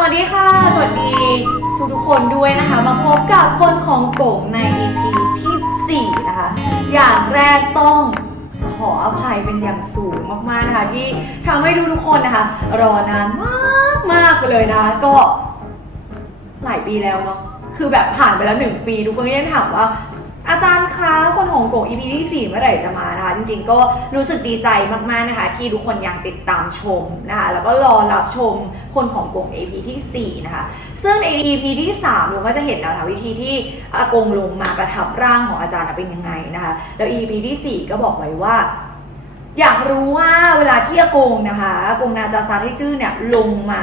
สวัสดีค่ะ สวัสดีทุกทุกๆคนด้วยนะคะ มาพบกับคนของโก่งใน EP ที่ 4 นะคะ อย่างแรกต้องขออภัยเป็นอย่างสูงมากๆนะคะ ที่ทำให้ทุกทุกๆคนนะคะ รอนานมากมากเลยนะคะก็หลายปีแล้วเนาะคือแบบผ่านไปแล้วหนึ่งปีทุกคนก็ยังถามว่า อาจารย์คะคนของโกง EP ที่4เมื่อไหร่จะมานะคะ จริงๆ ก็รู้สึกดีใจมากๆนะคะ ที่ทุกคนยังติดตามชมนะคะ แล้วก็รอรับชมคนของโกง EP ที่4นะคะ ซึ่งใน EP ที่3เราก็จะเห็นแล้วนะวิธีที่อากงลงมาประทับร่างของอาจารย์เป็นยังไงนะคะ แล้ว EP ที่4ก็บอกไว้ว่าอยากรู้ว่าเวลาที่อากงนะคะอากงนาจาซาที่จื้อเนี่ยลงมา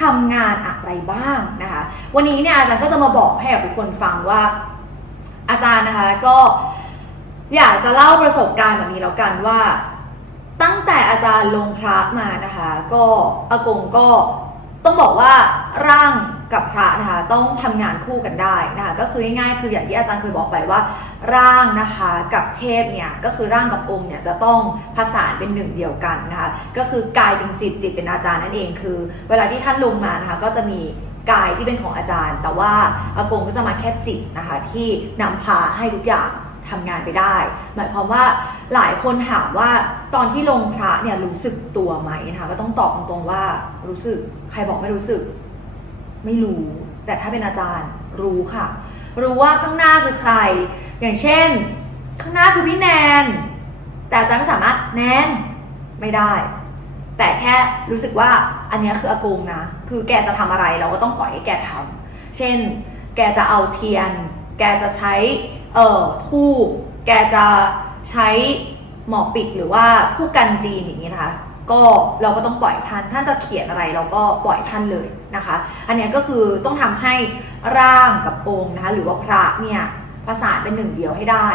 ทำงานอะไรบ้างนะคะ วันนี้เนี่ยอาจารย์ก็จะมาบอกให้กับทุกคนฟังว่า อาจารย์นะคะก็อยากจะเล่าประสบการณ์แบบนี้แล้วกันว่า ตั้งแต่อาจารย์ลงพระมานะคะ ก็อากงก็ต้องบอกว่าร่างกับพระนะคะต้องทำงานคู่กันได้นะคะก็คือง่ายๆคืออย่างที่อาจารย์เคยบอกไปว่า ร่างนะคะกับเทพเนี่ยก็คือร่างกับองค์เนี่ยจะต้องผสานเป็นหนึ่งเดียวกันนะคะก็คือกายเป็นสิทธิ์จิตเป็นอาจารย์นั่นเองคือ เวลาที่ท่านลงมานะคะก็จะมี กายที่เป็นของอาจารย์ แต่ว่าอากงก็จะมาแค่จิตนะคะ ที่นำพาให้ทุกอย่างทำงานไปได้ หมายความว่าหลายคนถามว่าตอนที่ลงพระเนี่ยรู้สึกตัวไหมนะคะก็ต้องตอบตรงๆว่ารู้สึกใครบอกไม่รู้สึก ไม่รู้ แต่ถ้าเป็นอาจารย์รู้ค่ะ รู้ว่าข้างหน้าคือใคร อย่างเช่น ข้างหน้าคือพี่แนน แต่อาจารย์ไม่สามารถแนนไม่ได้ แต่แค่รู้สึกว่าอันนี้คืออากงนะ คือแกจะทำอะไรเราก็ต้องปล่อยให้แกทำเช่น แกจะเอาเทียน แกจะใช้เอ่อทูบแกจะใช้หมอกปิดหรือว่าผู้กันจีนอย่างนี้นะคะ ก็เราก็ต้องปล่อยท่าน ท่านจะเขียนอะไรเราก็ปล่อยท่านเลยนะคะ อันนี้ก็คือต้องทำให้ร่างกับองค์นะคะหรือว่าพระเนี่ยประสานเป็นหนึ่งเดียวให้ได้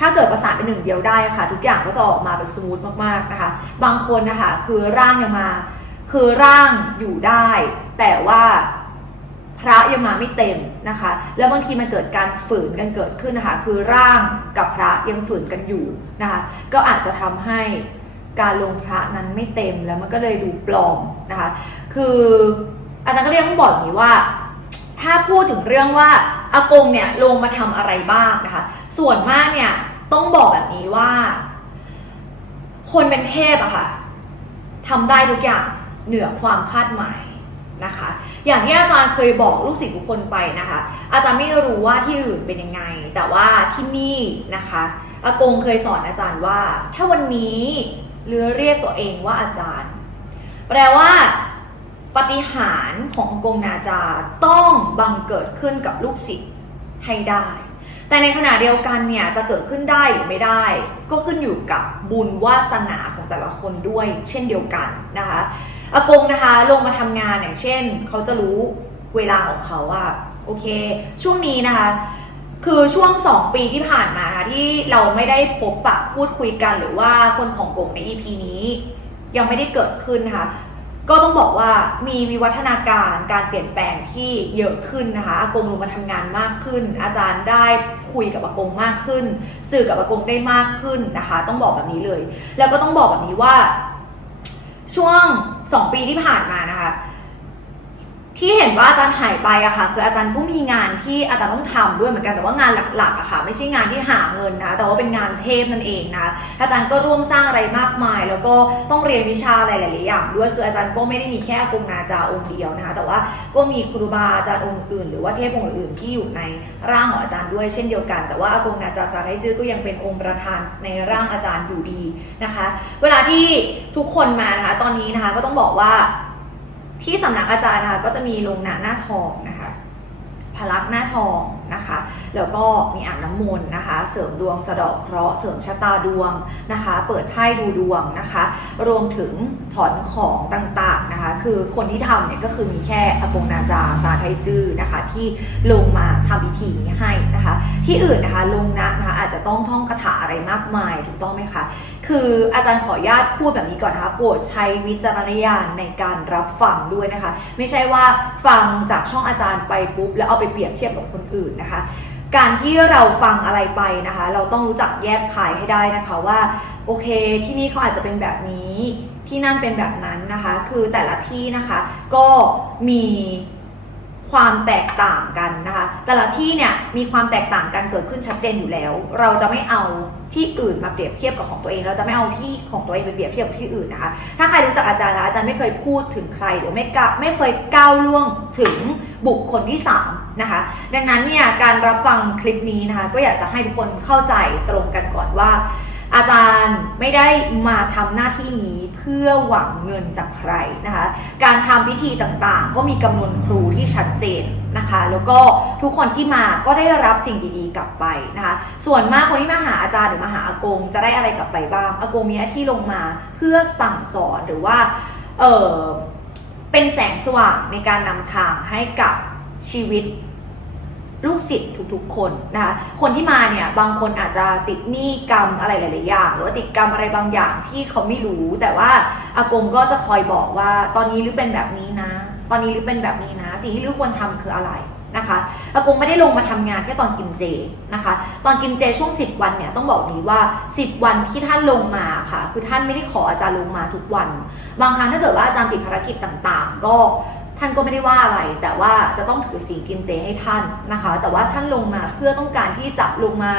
ถ้าเกิดประสานเป็นหนึ่งเดียวได้ค่ะ ทุกอย่างก็จะออกมาแบบสมูทมากๆนะคะ บางคนนะคะคือร่างยังมา คือร่างอยู่ได้ แต่ว่าพระยังมาไม่เต็มนะคะ แล้วบางทีมันเกิดการฝืนกันเกิดขึ้นนะคะ คือร่างกับพระยังฝืนกันอยู่นะคะ ก็อาจจะทำให้การลงพระนั้นไม่เต็มแล้วมันก็เลยดูปลอมนะคะ คืออาจารย์ก็เรียกต้องบอกอย่างนี้ว่า ถ้าพูดถึงเรื่องว่าอากงเนี่ยลงมาทำอะไรบ้างนะคะ ส่วนมากเนี่ยต้องบอกแบบนี้ว่า คนเป็นเทพอะค่ะทำได้ทุกอย่างเหนือความคาดหมาย นะคะ อย่างที่อาจารย์เคยบอกลูกศิษย์ทุกคนไปนะคะ อาจารย์ไม่รู้ว่าที่อื่นเป็นยังไง แต่ว่าที่นี่นะคะอากงเคยสอนอาจารย์ว่า ถ้าวันนี้เรือเรียกตัวเองว่าอาจารย์ แปลว่าปฏิหารของอากงนาจาต้องบังเกิดขึ้นกับลูกศิษย์ให้ได้ แต่ในขณะเดียวกันเนี่ยจะเกิดขึ้นได้หรือไม่ได้ ก็ขึ้นอยู่กับบุญวาสนาของแต่ละคนด้วย เช่นเดียวกันนะคะอากงนะคะลงมาทำงานอย่างเช่นเขาจะรู้เวลาของเขาว่าโอเค ช่วงนี้นะคะคือช่วง 2 ปีที่ผ่านมานะคะที่เราไม่ได้พบปะพูดคุยกันหรือว่าคนของกงใน EP นี้ยังไม่ได้เกิดขึ้นนะคะ ก็ต้องบอกว่ามีวิวัฒนาการการเปลี่ยนแปลงที่เยอะขึ้นนะคะอากงลงมาทำงานมากขึ้น อาจารย์ได้คุยกับอากงมากขึ้น สื่อกับอากงได้มากขึ้นนะคะ ต้องบอกแบบนี้เลย แล้วก็ต้องบอกแบบนี้ว่า ช่วง 2 ปีที่ผ่านมานะคะ ที่เห็นว่าอาจารย์หายไปอะค่ะ คืออาจารย์ก็มีงานที่อาจารย์ต้องทำด้วยเหมือนกันแต่ว่างานหลักๆอะค่ะ ไม่ใช่งานที่หาเงินนะแต่ว่าเป็นงานเทพนั่นเองนะอาจารย์ก็ร่วมสร้างอะไรมากมาย แล้วก็ต้องเรียนวิชาอะไรหลายๆอย่างด้วยคืออาจารย์ก็ไม่ได้มีแค่อากงนาจาองค์เดียวนะคะแต่ว่าก็มีครูบาอาจารย์องค์อื่น หรือว่าเทพองค์อื่นที่อยู่ในร่างของอาจารย์ด้วยเช่นเดียวกัน แต่ว่าอากงนาจาสาไรจื้อก็ยังเป็นองค์ประธานในร่างอาจารย์อยู่ดีนะคะ เวลาที่ทุกคนมานะคะตอนนี้นะคะก็ต้องบอกว่า ที่สำนักอาจารย์นะคะก็จะมีลงหนาหน้าทองนะคะพลักหน้าทองนะคะ แล้วก็มีอ่างน้ำมนต์นะคะ เสริมดวงสะดาะเคราะห์เสริมชะตาดวงนะคะ เปิดไพ่ดูดวงนะคะ รวมถึงถอนของต่างๆนะคะ คือคนที่ทำเนี่ยก็คือมีแค่อากงนาจาซาไทจื้อนะคะ ที่ลงมาทำพิธีนี้ให้นะคะ ที่อื่นนะคะลงนะนะคะอาจจะต้องท่องคาถาอะไรมากมายถูกต้องไหมคะ คืออาจารย์ขออนุญาตพูดแบบนี้ก่อนนะคะโปรดใช้วิจารณญาณในการรับฟังด้วยนะคะ ไม่ใช่ว่าฟังจากช่องอาจารย์ไปปุ๊บแล้วเอาไปเปรียบเทียบกับคนอื่นนะคะการที่เราฟังอะไรไปนะคะ เราต้องรู้จักแยกขายให้ได้นะคะว่าโอเค ที่นี่เขาอาจจะเป็นแบบนี้ ที่นั่นเป็นแบบนั้นนะคะ คือแต่ละที่นะคะ ก็มี ความแตกต่างกันนะคะ แต่ละที่เนี่ยมีความแตกต่างกันเกิดขึ้นชัดเจนอยู่แล้ว เราจะไม่เอาที่อื่นมาเปรียบเทียบกับของตัวเอง เราจะไม่เอาที่ของตัวเองไปเปรียบเทียบกับที่อื่นนะคะ ถ้าใครรู้จักอาจารย์นะอาจารย์ไม่เคยพูดถึงใครหรือไม่ก้าไม่เคยก้าวล่วงถึงบุคคลที่สามนะคะ ดังนั้นเนี่ยการรับฟังคลิปนี้นะคะ ก็อยากจะให้ทุกคนเข้าใจตรงกันก่อนว่า อาจารย์ไม่ได้มาทำหน้าที่นี้ พื่อหวังเงินจากใครนะคะ การทำพิธีต่างๆ ก็มีกำนวนครูที่ชัดเจนนะคะ แล้วก็ทุกคนที่มาก็ได้รับสิ่งดีๆกลับไปนะคะ ส่วนมากคนที่มาหาอาจารย์หรือมาหาอากง จะได้อะไรกลับไปบ้างอากงมีหน้าที่ลงมาเพื่อสั่งสอนหรือว่าเออเป็นแสงสว่างในการนำทางให้กับชีวิต ลูกศิษย์ทุกๆ คนนะคะคนที่มาเนี่ยบางคนอาจจะติดหนี้กรรมอะไรหลายๆอย่าง หรือว่าติดกรรมอะไรบางอย่างที่เขาไม่รู้ แต่ว่าอากงก็จะคอยบอกว่าตอนนี้หรือเป็นแบบนี้นะ ตอนนี้หรือเป็นแบบนี้นะ สิ่งที่รือควรทำคืออะไรนะคะอากงไม่ได้ลงมาทำงานแค่ตอนกินเจนะคะ ตอนกินเจช่วง 10 วันเนี่ยต้องบอกนี้ว่า 10 วันที่ท่านลงมาค่ะ คือท่านไม่ได้ขออาจารย์ลงมาทุกวัน บางครั้งถ้าเกิดว่าอาจารย์ติดภารกิจต่างๆ ก็ ท่านก็ไม่ได้ว่าอะไร แต่ว่าจะต้องถือศีลกินเจให้ท่านนะคะ แต่ว่าท่านลงมาเพื่อต้องการที่จะลงมา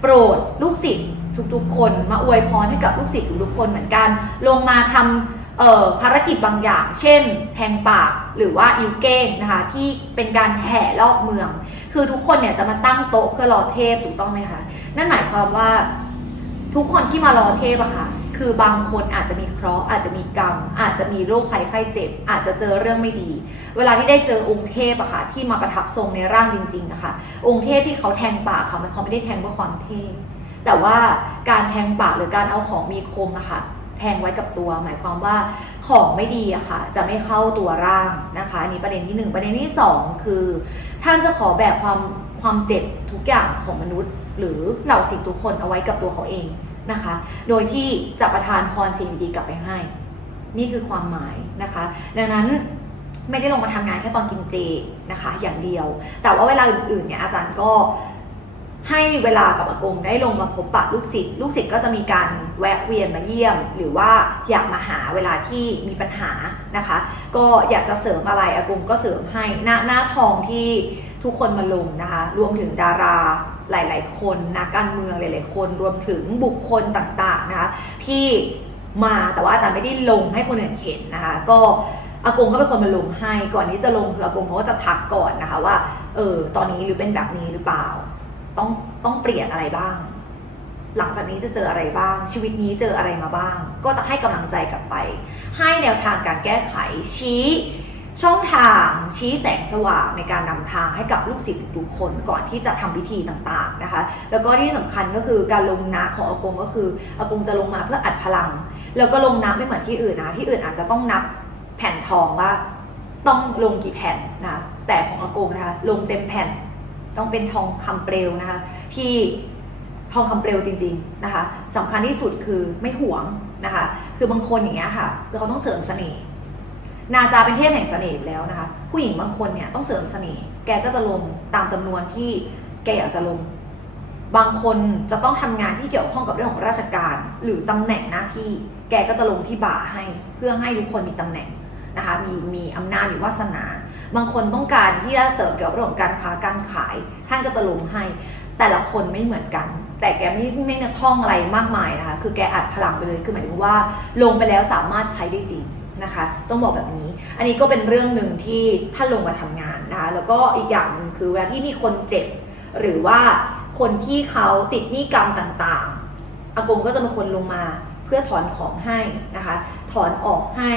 โปรดลูกศิษย์ทุกๆ คนมาอวยพรให้กับลูกศิษย์ทุกคนเหมือนกัน ลงมาทำเอ่อภารกิจบางอย่าง เช่น แทงปากหรือว่าอิวเก้งนะคะที่เป็นการแห่รอบเมือง คือทุกคนเนี่ยจะมาตั้งโต๊ะเพื่อรอเทพถูกต้องไหมคะ นั่นหมายความว่าทุกคนที่มารอเทพอะค่ะ คือบางคนอาจจะมีเคราะห์อาจจะมีกรรม อาจจะมีโรคภัยไข้เจ็บ อาจจะเจอเรื่องไม่ดี เวลาที่ได้เจอองค์เทพอะค่ะที่มาประทับทรงในร่างจริงๆนะคะองค์เทพที่เขาแทงปากค่เขาไม่ได้แทงเพื่อความเทพแต่ว่าการแทงปากหรือการเอาของมีคมอะค่ะแทงไว้กับตัว หมายความว่าของไม่ดีอะค่ะ จะไม่เข้าตัวร่างนะคะอันนี้ประเด็นที่หนึ่งประเด็นที่สองคือ ท่านจะขอแบกความความเจ็บทุกอย่างของมนุษย์ หรือเหล่าสิ่งทุกคนเอาไว้กับตัวเขาเอง นะคะ โดยที่จะประทานพรสิ่งดีๆกลับไปให้ นี่คือความหมายนะคะ ดังนั้นไม่ได้ลงมาทำงานแค่ตอนกินเจนะคะ อย่างเดียว แต่ว่าเวลาอื่นๆเนี่ยอาจารย์ก็ให้เวลากับอากงได้ลงมาพบปะลูกศิษย์ลูกศิษย์ก็จะมีการแวะเวียนมาเยี่ยม หรือว่าอยากมาหาเวลาที่มีปัญหานะคะ ก็อยากจะเสริมอะไรอากงก็เสริมให้หน้าหน้าทองที่ทุกคนมาลงนะคะ รวมถึงดารา หลาย ๆ คนนักการเมืองหลาย ๆ คนรวมถึงบุคคลต่างๆนะคะที่มาแต่ว่าอาจารย์ไม่ได้ลงให้คนอื่นเห็นนะคะก็อากงก็เป็นคนมาลงให้ก่อนที่จะลงคืออากงเขาก็จะทักก่อนนะคะว่าเออตอนนี้หรือเป็นแบบนี้หรือเปล่า ต้องต้องเปลี่ยนอะไรบ้าง หลังจากนี้จะเจออะไรบ้าง ชีวิตนี้เจออะไรมาบ้าง ก็จะให้กำลังใจกลับไป ให้แนวทางการแก้ไขชี้ ช่องทางชี้แสงสว่างในการนำทางให้กับลูกศิษย์ทุกคนก่อนที่จะทำพิธีต่างๆนะคะ แล้วก็ที่สำคัญก็คือการลงนะของอากงก็คืออากงจะลงมาเพื่ออัดพลัง แล้วก็ลงนับไม่เหมือนที่อื่นนะที่อื่นอาจจะต้องนับแผ่นทองว่าต้องลงกี่แผ่นนะแต่ของอากงนะคะลงเต็มแผ่นต้องเป็นทองคำเปลวนะคะที่ทองคำเปลวจริง ๆนะคะสำคัญที่สุดคือไม่หวงนะคะคือบางคนอย่างเงี้ยค่ะคือเขาต้องเสริมเสน่ห์ นาจาเป็นเทพแห่งเสน่ห์แล้วนะคะ ผู้หญิงบางคนเนี่ยต้องเสริมเสน่ห์แกก็จะลงตามจำนวนที่แกอยากจะลง บางคนจะต้องทำงานที่เกี่ยวข้องกับเรื่องของราชการ หรือตำแหน่งหน้าที่ แกก็จะลงที่บ่าให้เพื่อให้ทุกคนมีตำแหน่งนะคะมีมีอำนาจมีวาสนา บางคนต้องการที่จะเสริมเกี่ยวกับเรื่องของการค้าการขาย ท่านก็จะลงให้แต่ละคนไม่เหมือนกัน แต่แกไม่ไม่ได้ท่องอะไรมากมายนะคะคือแกอัดพลังไปเลยคือหมายถึงว่าลงไปแล้วสามารถใช้ได้จริง นะคะ ต้องบอกแบบนี้ อันนี้ก็เป็นเรื่องหนึ่งที่ท่านลงมาทำงานนะคะแล้วก็อีกอย่างหนึ่งคือเวลาที่มีคนเจ็บ หรือว่าคนที่เขาติดหนี้กรรมต่างๆอากงก็จะเป็นคนลงมาเพื่อถอนของให้นะคะ ถอนออกให้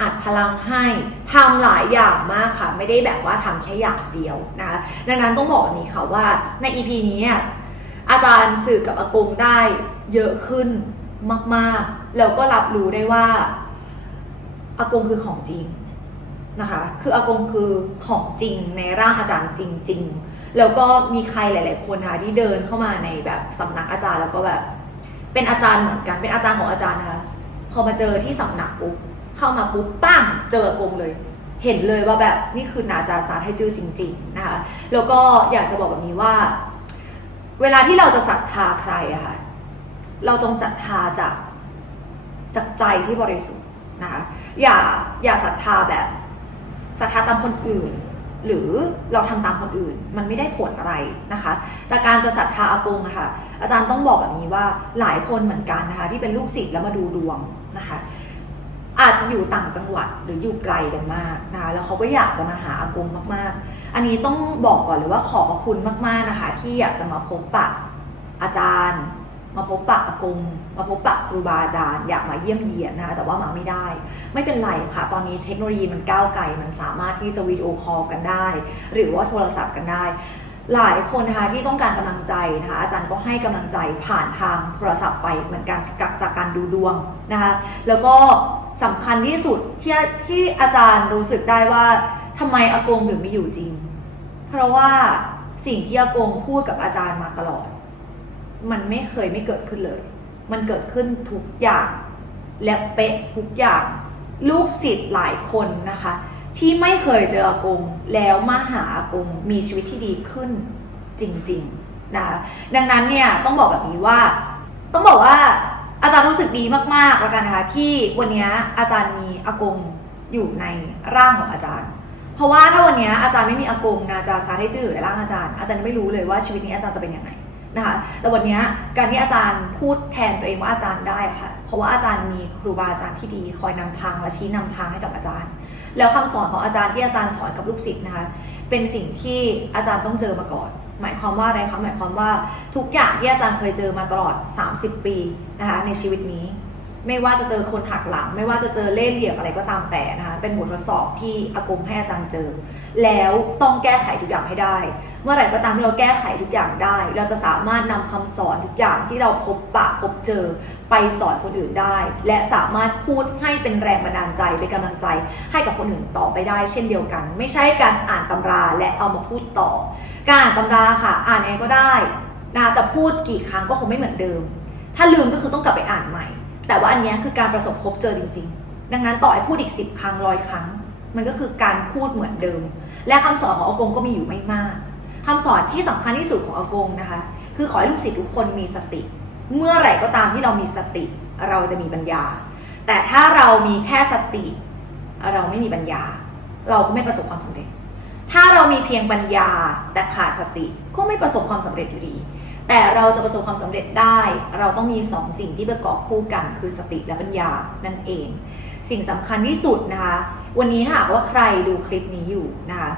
อัดพลังให้ทำหลายอย่างมากค่ะ ไม่ได้แบบว่าทำแค่อย่างเดียวนะคะดังนั้นต้องบอกแบบนี้ค่ะว่าใน EP นี้เนี่ยอาจารย์สื่อกับอากงได้เยอะขึ้นมากๆ แล้วก็รับรู้ได้ว่า อากงคือของจริงนะคะ คืออากงคือของจริงในร่างอาจารย์จริง ๆ แล้วก็มีใครหลาย ๆ คนนะคะที่เดินเข้ามาในแบบสำนักอาจารย์แล้วก็แบบ เป็นอาจารย์เหมือนกัน เป็นอาจารย์ของอาจารย์นะคะ พอมาเจอที่สำนักปุ๊บ เข้ามาปุ๊บปั้งเจออากงเลย เห็นเลยว่าแบบนี่คือนาจาซาให้จื้อจริง ๆ นะคะ แล้วก็อยากจะบอกแบบนี้ว่า เวลาที่เราจะศรัทธาใครอะค่ะ เราจงศรัทธาจากจากใจที่บริสุทธิ์นะคะ อย่าอย่าศรัทธาแบบศรัทธาตามคนอื่น หรือเราทำตามคนอื่น มันไม่ได้ผลอะไรนะคะ แต่การจะศรัทธาอากงนะคะอาจารย์ต้องบอกแบบนี้ว่าหลายคนเหมือนกันนะคะ ที่เป็นลูกศิษย์แล้วมาดูดวงนะคะ อาจจะอยู่ต่างจังหวัดหรืออยู่ไกลกันมากนะคะแล้วเขาก็อยากจะมาหาอากงมากๆ อันนี้ต้องบอกก่อนเลยว่าขอบพระคุณมากๆนะคะ ที่อยากจะมาพบปะอาจารย์ มาพบปะอากง มาพบปะครูบาอาจารย์ อยากมาเยี่ยมเยียนนะคะแต่ว่ามาไม่ได้ ไม่เป็นไรค่ะ ตอนนี้เทคโนโลยีมันก้าวไกล มันสามารถที่จะวิดีโอคอลกันได้ หรือว่าโทรศัพท์กันได้ หลายคนนะคะที่ต้องการกำลังใจนะคะอาจารย์ก็ให้กำลังใจผ่านทางโทรศัพท์ไปเหมือนกันจากจากการดูดวงนะคะแล้วก็สำคัญที่สุดที่ที่อาจารย์รู้สึกได้ว่าทำไมอากงถึงไม่อยู่จริง เพราะว่าสิ่งที่อากงพูดกับอาจารย์มาตลอด มันไม่เคยไม่เกิดขึ้นเลย มันเกิดขึ้นทุกอย่าง และเป๊ะทุกอย่าง ลูกศิษย์หลายคนนะคะ ที่ไม่เคยเจออากงแล้วมาหาอากงมีชีวิตที่ดีขึ้นจริงๆนะคะดังนั้นเนี่ยต้องบอกแบบนี้ว่า ต้องบอกว่าอาจารย์รู้สึกดีมากๆแล้วกันนะคะที่วันนี้อาจารย์มีอากงอยู่ในร่างของอาจารย์ เพราะว่าถ้าวันนี้อาจารย์ไม่มีอากงนาจาซาได้จื่อในร่างอาจารย์ อาจารย์ไม่รู้เลยว่าชีวิตนี้อาจารย์จะเป็นยังไง นะคะแต่วันนี้การที่อาจารย์พูดแทนตัวเองว่าอาจารย์ได้ค่ะ เพราะว่าอาจารย์มีครูบาอาจารย์ที่ดีคอยนำทางและชี้นำทางให้กับอาจารย์ แล้วคำสอนของอาจารย์ที่อาจารย์สอนกับลูกศิษย์นะคะ เป็นสิ่งที่อาจารย์ต้องเจอมาก่อน หมายความว่าอะไรคะหมายความว่าทุกอย่างที่อาจารย์เคยเจอมาตลอด 30 ปีนะคะในชีวิตนี้ ไม่ว่าจะเจอคนหักหลัง ไม่ว่าจะเจอเล่ห์เหลี่ยมอะไรก็ตามแต่นะคะเป็นบททดสอบที่อากงให้อาจารย์เจอ แล้วต้องแก้ไขทุกอย่างให้ได้ เมื่อไหร่ก็ตามที่เราแก้ไขทุกอย่างได้ เราจะสามารถนำคำสอนทุกอย่างที่เราพบปะพบเจอไปสอนคนอื่นได้ และสามารถพูดให้เป็นแรงบันดาลใจเป็นกำลังใจ ให้กับคนอื่นต่อไปได้ เช่นเดียวกัน ไม่ใช่การอ่านตำราและเอามาพูดต่อ การอ่านตำราค่ะ อ่านเองก็ได้นะแต่พูดกี่ครั้งก็คงไม่เหมือนเดิม ถ้าลืมก็คือต้องกลับไปอ่านใหม่ แต่ว่าอันเนี้ยคือการประสบพบเจอจริง ๆ ดังนั้นต่อให้พูดอีกสิบครั้งร้อยครั้ง มันก็คือการพูดเหมือนเดิม และคำสอนของอากงก็มีอยู่ไม่มากคำสอนที่สำคัญที่สุดของอากงนะคะ คือขอให้ลูกศิษย์ทุกคนมีสติ เมื่อไหร่ก็ตามที่เรามีสติเราจะมีปัญญา แต่ถ้าเรามีแค่สติ เราไม่มีปัญญา เราก็ไม่ประสบความสำเร็จ ถ้าเรามีเพียงปัญญาแต่ขาดสติก็ไม่ประสบความสำเร็จอยู่ดี แต่เราจะประสบความสำเร็จได้ เราต้องมีสองสิ่งที่ประกอบคู่กัน คือสติและปัญญานั่นเอง สิ่งสำคัญที่สุดนะคะ วันนี้ถ้าหากว่าใครดูคลิปนี้อยู่นะคะ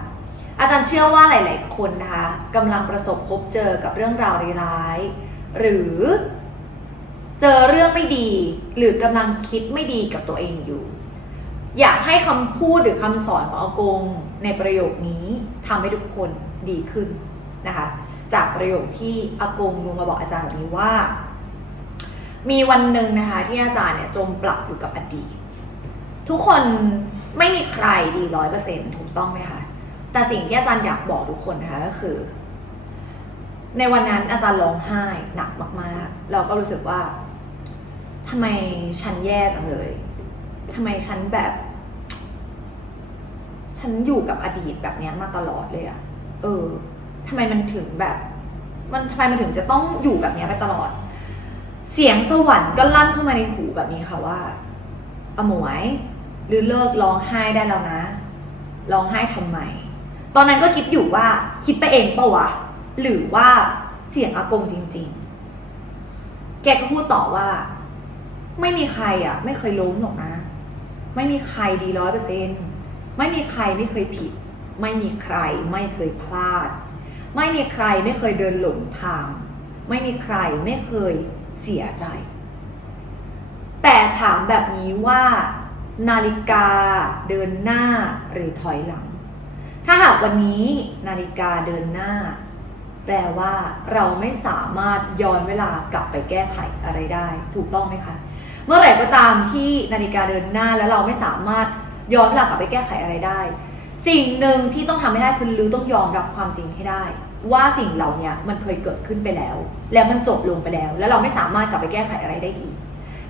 อาจารย์เชื่อว่าหลาย ๆ คนนะคะกำลังประสบพบเจอกับเรื่องราวร้าย หรือเจอเรื่องไม่ดี หรือกำลังคิดไม่ดีกับตัวเองอยู่ อยากให้คำพูดหรือคำสอนของอากงในประโยคนี้ทำให้ทุกคนดีขึ้นนะคะ จากประโยคที่อากงลงมาบอกอาจารย์แบบนี้ว่า มีวันหนึ่งนะคะ ที่อาจารย์เนี่ยจมปลักอยู่กับอดีต ทุกคนไม่มีใครดีร้อยเปอร์เซ็นต์ถูกต้องไหมคะแต่สิ่งที่อาจารย์อยากบอกทุกคนนะคะก็คือ ในวันนั้นอาจารย์ร้องไห้หนักมากๆเราก็รู้สึกว่าทำไมฉันแย่จังเลยทำไมฉันแบบ ฉันอยู่กับอดีตแบบนี้มาตลอดเลยอะเออ ทำไมมันถึงแบบ มันทำไมมันถึงจะต้องอยู่แบบนี้ไปตลอด เสียงสวรรค์ก็ลั่นเข้ามาในหูแบบนี้ค่ะว่าอมวยหรือเลิกร้องไห้ได้แล้วนะร้องไห้ทำไม ตอนนั้นก็คิดอยู่ว่าคิดไปเองเปล่าวะหรือว่าเสียงอากงจริง ๆ แกก็พูดต่อว่า ไม่มีใครอะ ไม่เคยล้มหรอกนะ ไม่มีใครดีร้อยเปอร์เซ็นไม่มีใครไม่เคยผิด ไม่มีใครไม่เคยพลาด ไม่มีใครไม่เคยเดินหลงทาง ไม่มีใครไม่เคยเสียใจ แต่ถามแบบนี้ว่า นาฬิกาเดินหน้าหรือถอยหลัง ถ้าหากวันนี้นาฬิกาเดินหน้า แปลว่าเราไม่สามารถย้อนเวลากลับไปแก้ไขอะไรได้ ถูกต้องไหมคะ เมื่อไหร่ก็ตามที่นาฬิกาเดินหน้าแล้วเราไม่สามารถย้อนเวลากลับไปแก้ไขอะไรได้ สิ่งหนึ่งที่ต้องทำให้ได้คือลือต้องยอมรับความจริงให้ได้ ว่าสิ่งเหล่านี้มันเคยเกิดขึ้นไปแล้ว แล้วมันจบลงไปแล้ว แล้วเราไม่สามารถกลับไปแก้ไขอะไรได้อีก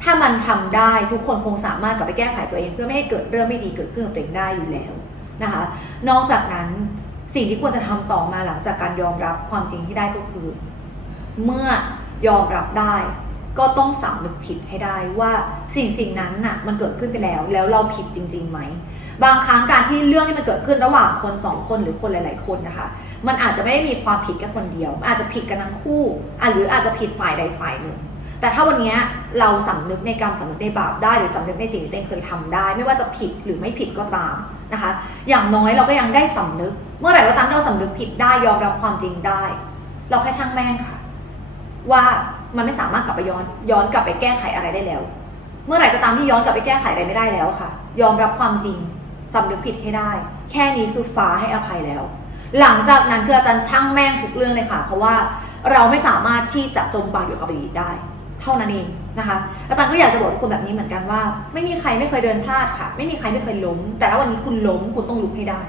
ถ้ามันทำได้ทุกคนคงสามารถกลับไปแก้ไขตัวเอง เพื่อไม่ให้เกิดเรื่องไม่ดีเกิดขึ้นกับตัวเองได้อยู่แล้วนะคะ นอกจากนั้นสิ่งที่ควรจะทำต่อมาหลังจากการยอมรับความจริงที่ได้ก็คือ เมื่อยอมรับได้ก็ต้องสำนึกผิดให้ได้ว่าสิ่งสิ่งนั้นน่ะมันเกิดขึ้นไปแล้ว แล้วเราผิดจริงๆไหม บางครั้งการที่เรื่องที่มันเกิดขึ้นระหว่างคนสองคนหรือคนหลาย ๆ คนนะคะ มันอาจจะไม่ได้มีความผิดแค่คนเดียวมันอาจจะผิดกันทั้งคู่อะหรืออาจจะผิดฝ่ายใดฝ่ายหนึ่ง แต่ถ้าวันนี้เราสำนึกในกรรมสำนึกในบาปได้ หรือสำนึกในสิ่งที่ตัวเองเคยทำได้ ไม่ว่าจะผิดหรือไม่ผิดก็ตามนะคะ อย่างน้อยเราก็ยังได้สำนึก เมื่อไหร่ก็ตามเราสำนึกผิดได้ยอมรับความจริงได้ เราแค่ช่างแม่งค่ะ ว่ามันไม่สามารถกลับไปย้อนย้อนกลับไปแก้ไขอะไรได้แล้ว เมื่อไหร่ก็ตามที่ย้อนกลับไปแก้ไขอะไรไม่ได้แล้วค่ะ ยอมรับความจริง สำนึกผิดให้ได้ แค่นี้คือฟ้าให้อภัยแล้ว หลังจากนั้นคืออาจารย์ช่างแม่งทุกเรื่องเลยค่ะ เพราะว่าเราไม่สามารถที่จะจมปลักอยู่กับอดีตได้ เท่านั้นเองนะคะ อาจารย์ก็อยากจะบอกทุกคนแบบนี้เหมือนกันว่า ไม่มีใครไม่เคยเดินพลาดค่ะ ไม่มีใครไม่เคยล้ม แต่ถ้าวันนี้คุณล้มคุณต้องลุกให้ได้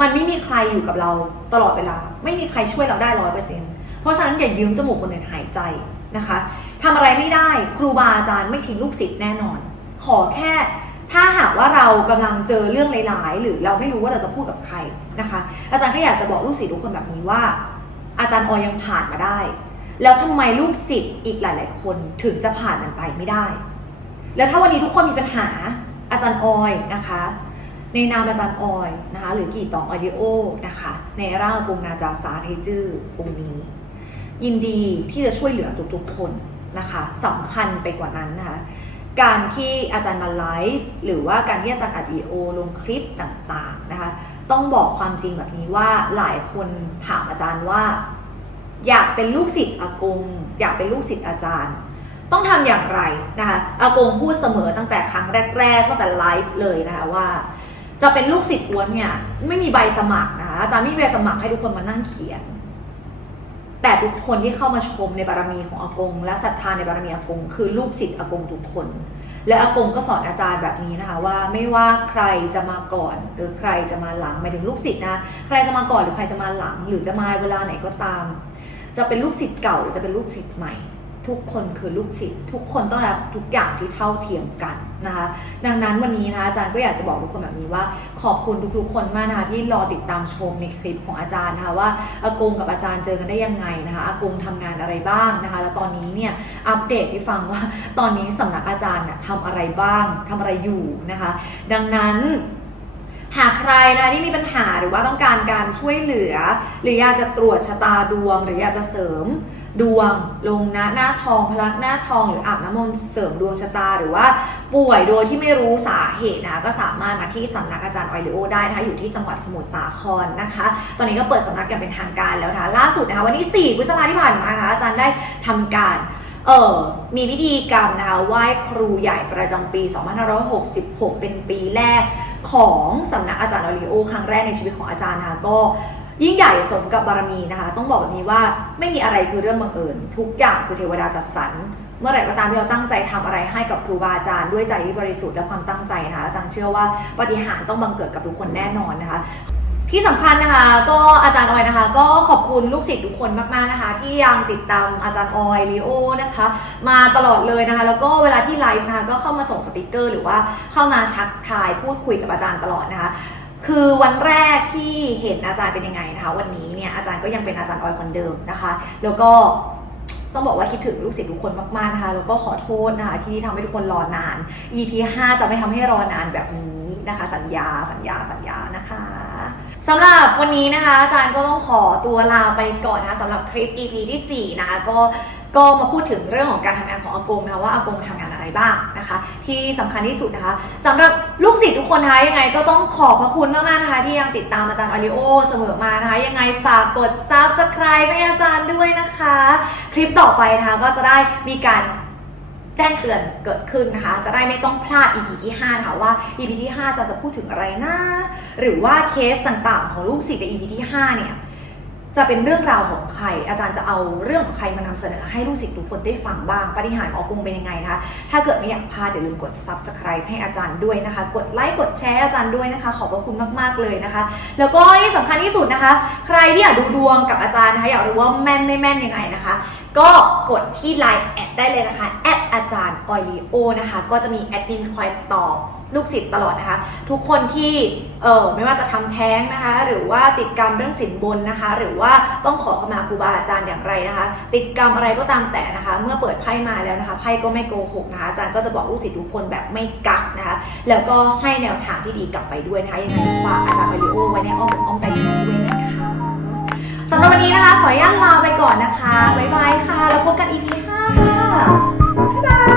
มันไม่มีใครอยู่กับเราตลอดเวลา ไม่มีใครช่วยเราได้ร้อยเปอร์เซ็นต์เพราะฉะนั้นอย่ายืมจมูกคนอื่นหายใจนะคะทำอะไรไม่ได้ครูบาอาจารย์ไม่ทิ้งลูกศิษย์แน่นอน ขอแค่ ถ้าหากว่าเรากำลังเจอเรื่องหลายๆ หรือเราไม่รู้ว่าเราจะพูดกับใครนะคะ อาจารย์ก็อยากจะบอกลูกศิษย์ทุกคนแบบนี้ว่า อาจารย์ออยังผ่านมาได้ แล้วทำไมลูกศิษย์อีกหลาย ๆ คนถึงจะผ่านมันไปไม่ได้ แล้วถ้าวันนี้ทุกคนมีปัญหาอาจารย์ออยนะคะ ในนามอาจารย์ออยนะคะหรือกี่ตองออดิโอนะคะในร่างกงนาจาสาเทจื้อองค์นี้ ยินดีที่จะช่วยเหลือทุกๆคนนะคะสำคัญไปกว่านั้นนะคะ การที่อาจารย์มาไลฟ์หรือว่าการที่อาจารย์อัดวีโอลงคลิปต่างๆนะคะต้องบอกความจริงแบบนี้ว่าหลายคนถามอาจารย์ว่า อยากเป็นลูกศิษย์อากงอยากเป็นลูกศิษย์อาจารย์ ต้องทำอย่างไรนะคะอากงพูดเสมอตั้งแต่ครั้งแรกๆตั้งแต่ไลฟ์เลยนะคะว่า จะเป็นลูกศิษย์อ้วนเนี่ยไม่มีใบสมัครนะคะอาจารย์ไม่มีใบสมัครให้ทุกคนมานั่งเขียน แต่ทุกคนที่เข้ามาชมในบารมีของอากง และศรัทธาในบารมีอากง คือลูกศิษย์อากงทุกคน และอากงก็สอนอาจารย์แบบนี้นะคะ ว่าไม่ว่าใครจะมาก่อน หรือใครจะมาหลังหมายถึงลูกศิษย์นะใครจะมาก่อนหรือใครจะมาหลัง หรือจะมาเวลาไหนก็ตาม จะเป็นลูกศิษย์เก่าหรือจะเป็นลูกศิษย์ใหม่ ทุกคนคือลูกศิษย์ทุกคนต้องรับทุกอย่างที่เท่าเทียมกันนะคะ ดังนั้นวันนี้นะคะอาจารย์ก็อยากจะบอกทุกคนแบบนี้ว่า ขอบคุณทุกๆ คนมากนะคะที่รอติดตามชมในคลิปของอาจารย์นะคะว่าอากงกับอาจารย์เจอกันได้ยังไงนะคะอากงทำงานอะไรบ้างนะคะ แล้วตอนนี้เนี่ยอัปเดตให้ฟังว่าตอนนี้สำนักอาจารย์เนี่ยทำอะไรบ้างทำอะไรอยู่นะคะ ดังนั้นหากใครนะที่มีปัญหาหรือว่าต้องการการช่วยเหลือ หรืออยากจะตรวจชะตาดวง หรืออยากจะเสริม ดวงลงหน้าหน้าทองพลักหน้าทองหรืออาบน้ำมนต์เสริมดวงชะตา หรือว่าป่วยโดยที่ไม่รู้สาเหตุนะคะก็สามารถมาที่สำนักอาจารย์ออยลิโอได้นะคะอยู่ที่จังหวัดสมุทรสาครนะคะ ตอนนี้ก็เปิดสำนักอย่างเป็นทางการแล้วนะคะล่าสุดนะคะวันที่4พฤษภาที่ผ่านมานะคะอาจารย์ได้ทำการเออมีพิธีกรรมนะคะไหว้ครูใหญ่ประจำปี 2566 เป็นปีแรกของสำนักอาจารย์ออริโอ ครั้งแรกในชีวิตของอาจารย์นะคะก็ ยิ่งใหญ่สมกับบารมีนะคะ ต้องบอกแบบนี้ว่าไม่มีอะไรคือเรื่องบังเอิญทุกอย่างคือเทวดาจัดสรรเมื่อไหร่ก็ตามที่เราตั้งใจทำอะไรให้กับครูบาอาจารย์ด้วยใจที่บริสุทธิ์และความตั้งใจนะคะอาจารย์เชื่อว่าปฏิหารต้องบังเกิดกับทุกคนแน่นอนนะคะ ที่สำคัญนะคะ ก็อาจารย์ออยนะคะ ก็ขอบคุณลูกศิษย์ทุกคนมากๆนะคะ ที่ยังติดตามอาจารย์ออยลีโอนะคะ มาตลอดเลยนะคะ แล้วก็เวลาที่ไลฟ์นะคะก็เข้ามาส่งสติกเกอร์ หรือว่าเข้ามาทักทายพูดคุยกับอาจารย์ตลอดนะคะ คือวันแรกที่เห็นอาจารย์เป็นยังไงนะคะวันนี้เนี่ยอาจารย์ก็ยังเป็นอาจารย์ออยคนเดิมนะคะ แล้วก็ต้องบอกว่าคิดถึงลูกศิษย์ทุกคนมากๆนะคะแล้วก็ขอโทษนะคะที่ทำให้ทุกคนรอนาน EP 5 จะไม่ทำให้รอนานแบบนี้ นะคะ สัญญาสัญญาสัญญานะคะสำหรับวันนี้นะคะ อาจารย์ก็ต้องขอตัวลาไปก่อนนะคะสำหรับคลิป EP ที่4นะคะก็ก็มาพูดถึงเรื่องของการทำงานของอากงนะคะว่าอากงทำงานอะไรบ้างนะคะ ที่สำคัญที่สุดนะคะสำหรับลูกศิษย์ทุกคนนะคะยังไงก็ต้องขอบพระคุณมากๆนะคะที่ยังติดตามอาจารย์ออริโอเสมอมานะคะยังไงฝากกด subscribe ให้อาจารย์ด้วยนะคะ คลิปต่อไปนะคะก็จะได้มีการ แจ้งเตือนเกิดขึ้นนะคะ จะได้ไม่ต้องพลาด EP ที่5นะคะว่า EP ที่ 5 จะจะพูดถึงอะไรนะ หรือว่าเคสต่างๆ ของลูกศิษย์ใน EP ที่ 5 เนี่ยจะเป็นเรื่องราวของใคร อาจารย์จะเอาเรื่องของใครมานำเสนอให้ลูกศิษย์ทุกคนได้ฟังบ้าง ปฏิหาร์ออากงเป็นยังไงนะคะ ถ้าเกิดไม่อยากพลาดอย่าลืมกด subscribe ให้อาจารย์ด้วยนะคะ กดไลค์กดแชร์อาจารย์ด้วยนะคะ ขอบพระคุณมากๆเลยนะคะ แล้วก็ที่สำคัญที่สุดนะคะ ใครที่อยากดูดวงกับอาจารย์นะคะอยากรู้ว่าแม่นไม่แม่นยังไงนะคะ ก็กดที่ Line แอดได้เลยนะคะแอดอาจารย์ออยลีโอนะคะ ก็จะมีแอดมินคอยตอบลูกศิษย์ตลอดนะคะ ทุกคนที่เออไม่ว่าจะทำแท้งนะคะ หรือว่าติดกรรมเรื่องสินบนนะคะ หรือว่าต้องขอขมาครูบาอาจารย์อย่างไรนะคะ ติดกรรมอะไรก็ตามแต่นะคะ เมื่อเปิดไพ่มาแล้วนะคะไพ่ก็ไม่โกหกนะคะอาจารย์ก็จะบอกลูกศิษย์ทุกคนแบบไม่กักนะคะ แล้วก็ให้แนวทางที่ดีกลับไปด้วยนะคะยังไงฝากอาจารย์มาริโอไว้ในอ้อมอกอ้อมใจของเราด้วยนะคะ สำหรับวันนี้นะคะ ขออนุญาตลาไปก่อนนะคะ บ๊ายบายค่ะ แล้วพบกันอีพีห้าค่ะ บ๊ายบาย